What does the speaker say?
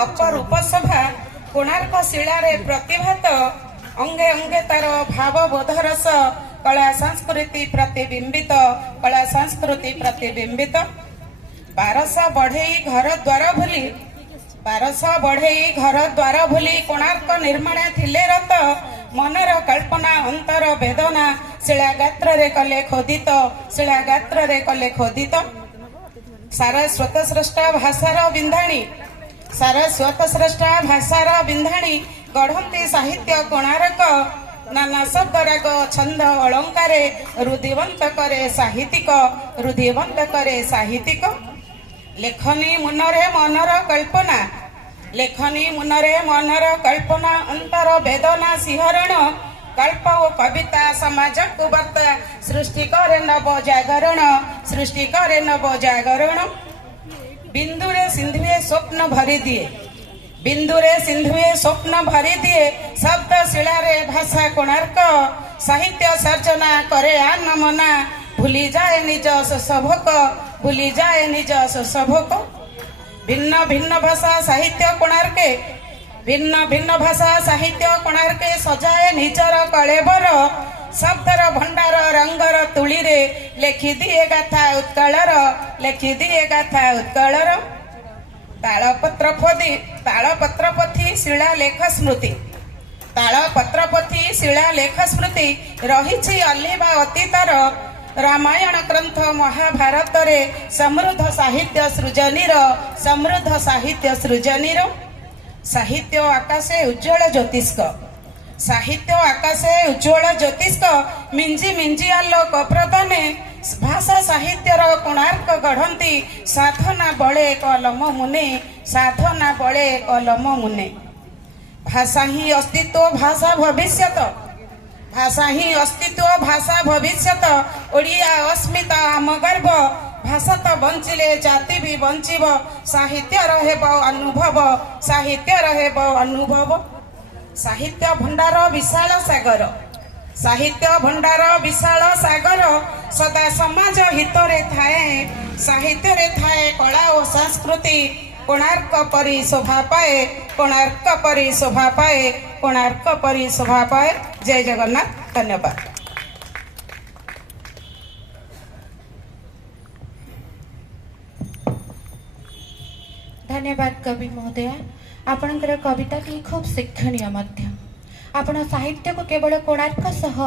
अपरूप शोभा कोणार्क शिलारे प्रतिभात अंगे अंगे तार भावबोध रस कला संस्कृति प्रतिबिंबित कला संस्कृति प्रतिबिंबित 1200 बढ़ई घर द्वार भूली 1200 बढ़ई घर द्वार भूली कोणार्क निर्माण थिले रत मनर कल्पना अंतर वेदना शिलागात्र रे कले खोदित शिलागात्र रे कले खोदित सारा स्वतस्रष्टा भाषार बिंधाणी सारा स्वतस्रष्टा भाषार बिंधाणी गढ़ंती साहित्य कोणार्क नाना शब्द राग छंद अलंकारे रुधिवंत करे साहित्यिक रुधिवंत करे साहित्यिक लेखनी मुनरे मनर कल्पना लेखनी मुनरे मनर कल्पना अंतर वेदना सिंहरण कल्प ओ कविता समाज कुबर्ता सृष्टि करे नव जागरण सृष्टि करे नव जागरण बिंदुरे सिंधुए स्वप्न भरी दिए बिंदुरे सिंधुए स्वप्न भरी दिए शब्द शिलारे भाषा कोणार्क साहित्य सर्जना करे आनमना भूली जाए निज सभोक भूली जाए निज सभोक भिन्न भिन्न भाषा साहित्य कोणार्के भिन्न भिन्न भाषा साहित्य कोणार्के सजाए निजर कलेबर शब्दर भंडार रंगर तुली रे लेखि दिए गाथा उत्कलर लेखि दिए गाथा उत्कलर तालपत्र पोथी शिलालेख स्मृति तालपत्र पोथी शिलालेख स्मृति रही अलिवा अतीतर रामायण ग्रंथ महाभारत रे समृद्ध साहित्य सृजनीर समृद्ध साहित्य सृजनीर साहित्य आकाशे उज्ज्वल ज्योतिष्क साहित्य आकाशे उज्ज्वल ज्योतिष्क मिंजी मिंजी आलोक प्रदाने भाषा साहित्यर कोणार्क गढ़ंती साधना बळे कलम मुने साधना बळे कलम मुने भाषा ही अस्तित्व भाषा भविष्यत भाषा ही अस्तित्व भाषा भविष्यत ओडिया अस्मिता आम गर्व भाषा तो बंचिले जाति भी बंचिब साहित्य रहेब अनुभव साहित्य रहेब अनुभव साहित्य भंडार विशाल सागर साहित्य भंडार विशाल सागर सदा समाज हितरे थाए साहित्य रे थाए कला और संस्कृति कोणार्क परी शोभा पाए कोणार्क परी शोभा पाए कोणार्क परी शोभा पाए जय जगन्नाथ धन्यवाद। धन्यवाद कवि महोदया आपणकर कविता टी खूब शिक्षणीय मध्य आपण साहित्य को केवल कोणार्क सह